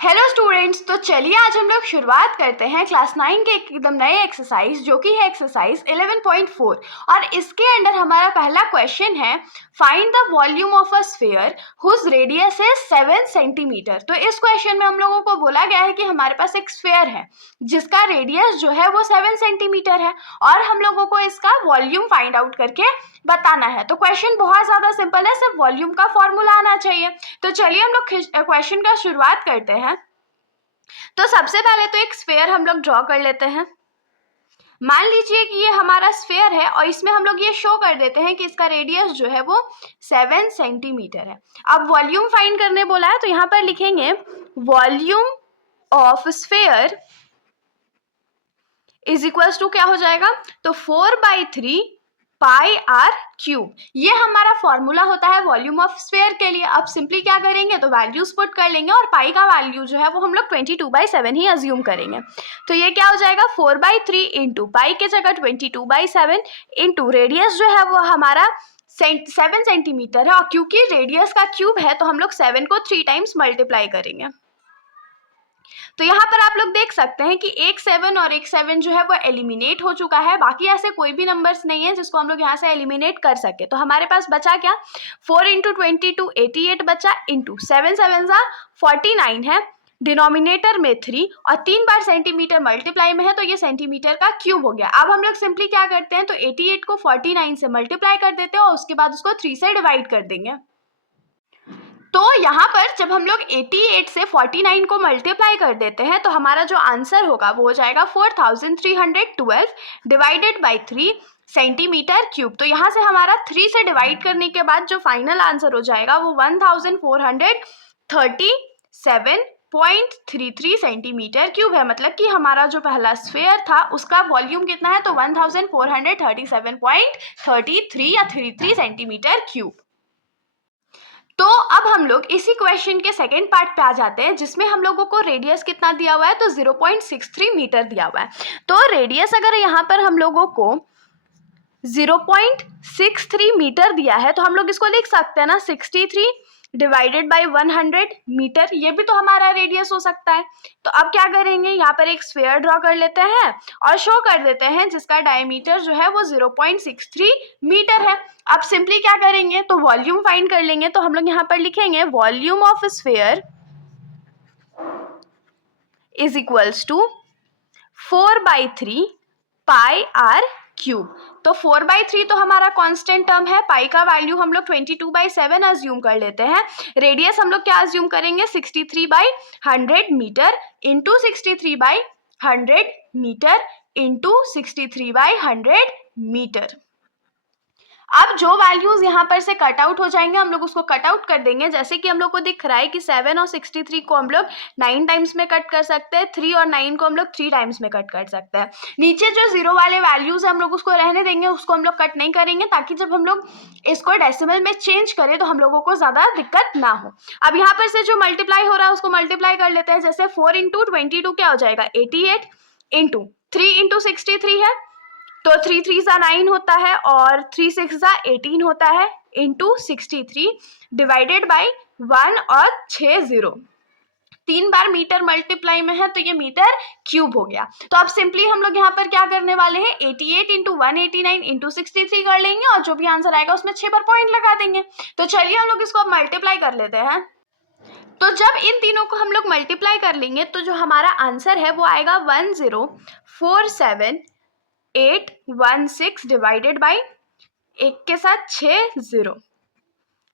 Hello students, तो चलिए आज हम लोग शुरुआत करते हैं क्लास 9 के एकदम नए एक्सरसाइज जो कि है एक्सरसाइज 11.4। और इसके अंडर हमारा पहला क्वेश्चन है find the volume of a sphere whose radius है 7 सेंटीमीटर। तो इस क्वेश्चन में हम लोगों को बोला गया है कि हमारे पास एक स्फीयर है जिसका रेडियस जो है वो 7 सेंटीमीटर है और हम लोगों को इसका वॉल्यूम फाइंड आउट करके बताना है। तो क्वेश्चन बहुत ज़्यादा सिंपल है, सिर्फ वॉल्यूम का फॉर्मूला आना चाहिए। तो चलिए हम लोग क्वेश्चन का शुरुआत करते हैं। तो सबसे पहले तो एक स्फीयर हम लोग ड्रॉ कर लेते हैं। मान लीजिए कि ये हमारा स्फीयर है और इसमें हम लोग ये शो कर देते हैं कि इसका रेडियस जो है वो 7 सेंटीमीटर है। अब वॉल्यूम फाइंड करने बोला है तो यहाँ पर लिखेंगे volume of sphere is equals to क्या हो जाएगा, तो 4/3 पाई आर क्यूब। ये हमारा फॉर्मूला होता है वॉल्यूम ऑफ स्फीयर के लिए। अब सिंपली क्या करेंगे तो वैल्यूज पुट कर लेंगे और पाई का वैल्यू जो है वो हम लोग 22/7 ही अज्यूम करेंगे। तो ये क्या हो जाएगा 4/3 इंटू पाई के जगह 22/7 इंटू रेडियस जो है वो हमारा 7 सेंटीमीटर है। और क्योंकि रेडियस का क्यूब है तो हम लोग 7 को 3 टाइम्स मल्टीप्लाई करेंगे। तो यहाँ पर आप लोग देख सकते हैं कि एक 7 और एक 7 जो है वो एलिमिनेट हो चुका है। बाकी ऐसे कोई भी नंबर्स नहीं है जिसको हम लोग यहाँ से एलिमिनेट कर सके। तो हमारे पास बचा क्या, 4 इंटू 22 88 बचा, इंटू 7 7 49 है, डिनोमिनेटर में 3 और 3 बार सेंटीमीटर मल्टीप्लाई में है तो ये सेंटीमीटर का क्यूब हो गया। अब हम लोग सिंपली क्या करते हैं तो 88 को 49 से मल्टीप्लाई कर देते हैं और उसके बाद उसको 3 से डिवाइड कर देंगे। तो यहाँ पर जब हम लोग 88 से 49 को मल्टीप्लाई कर देते हैं तो हमारा जो आंसर होगा वो हो जाएगा 4312 डिवाइडेड बाई 3 सेंटीमीटर क्यूब। तो यहाँ से हमारा 3 से डिवाइड करने के बाद जो फाइनल आंसर हो जाएगा वो 1437.33 सेंटीमीटर क्यूब है। मतलब कि हमारा जो पहला स्फीयर था उसका वॉल्यूम कितना है तो 1437.33 या 33 सेंटीमीटर क्यूब। तो अब हम लोग इसी क्वेश्चन के सेकेंड पार्ट पे आ जाते हैं जिसमें हम लोगों को रेडियस कितना दिया हुआ है तो 0.63 मीटर दिया हुआ है। तो रेडियस अगर यहाँ पर हम लोगों को 0.63 मीटर दिया है तो हम लोग इसको लिख सकते हैं ना 63 डिवाइडेड बाई 100 मीटर। ये भी तो हमारा रेडियस हो सकता है। तो अब क्या करेंगे, यहाँ पर एक स्फीयर ड्रॉ कर लेते हैं और शो कर देते हैं जिसका डायमीटर जो है वो 0.63 मीटर है। अब सिंपली क्या करेंगे तो वॉल्यूम फाइंड कर लेंगे। तो हम लोग यहाँ पर लिखेंगे volume of sphere is equals to 4/3 pi r cube. तो 4/3 तो हमारा कांस्टेंट टर्म है, पाई का वैल्यू हम लोग 22/7 अज्यूम कर लेते हैं। रेडियस हम लोग क्या अज्यूम करेंगे 63/100 metre into 63/100 metre into 63/100 metre. अब जो वैल्यूज यहाँ पर से कट आउट हो जाएंगे हम लोग उसको कट आउट कर देंगे। जैसे कि हम लोग को दिख रहा है कि 7 और 63 को हम लोग 9 टाइम्स में कट कर सकते हैं, 3 और 9 को हम लोग 3 टाइम्स में कट कर सकते हैं। नीचे जो जीरो वाले वैल्यूज है हम लोग उसको रहने देंगे, उसको हम लोग कट नहीं करेंगे ताकि जब हम लोग इसको डेसिमल में चेंज करें तो हम लोगों को ज़्यादा दिक्कत ना हो। अब यहाँ पर से जो मल्टीप्लाई हो रहा है उसको मल्टीप्लाई कर लेते हैं। जैसे 4 इंटू 22 क्या हो जाएगा 88 इंटू 3 इंटू 63 है तो 3 3 9 होता है और 3 6 18 होता है इंटू 63 डिवाइडेड बाई 1 और 6 0। 3 बार मीटर मल्टीप्लाई में है तो ये मीटर क्यूब हो गया। तो अब सिंपली हम लोग यहाँ पर क्या करने वाले हैं 88 इंटू 189 इंटू 63 कर लेंगे और जो भी आंसर आएगा उसमें 6 पर पॉइंट लगा देंगे। तो चलिए हम लोग इसको मल्टीप्लाई कर लेते हैं। तो जब इन तीनों को हम लोग मल्टीप्लाई कर लेंगे तो जो हमारा आंसर है वो आएगा 1047.816 डिवाइडेड बाई 1 के साथ 60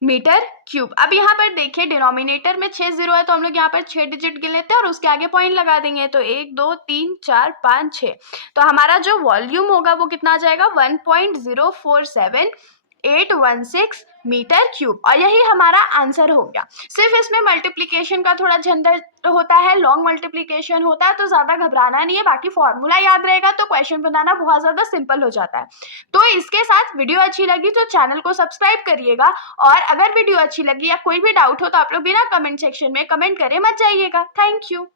मीटर क्यूब। अब यहाँ पर देखिए डिनोमिनेटर में 60 है तो हम लोग यहाँ पर 6 डिजिट गिन लेते हैं और उसके आगे पॉइंट लगा देंगे। तो 1 2 3 4 5 6। तो हमारा जो वॉल्यूम होगा वो कितना आ जाएगा 1.047816 मीटर क्यूब और यही हमारा आंसर हो गया। सिर्फ इसमें मल्टीप्लिकेशन का थोड़ा झंझट होता है, लॉन्ग मल्टीप्लिकेशन होता है तो ज़्यादा घबराना नहीं है। बाकी फॉर्मूला याद रहेगा तो क्वेश्चन बनाना बहुत ज़्यादा सिंपल हो जाता है। तो इसके साथ वीडियो अच्छी लगी तो चैनल को सब्सक्राइब करिएगा और अगर वीडियो अच्छी लगी या कोई भी डाउट हो तो आप लोग बिना कमेंट सेक्शन में कमेंट करे मत जाइएगा। Thank you.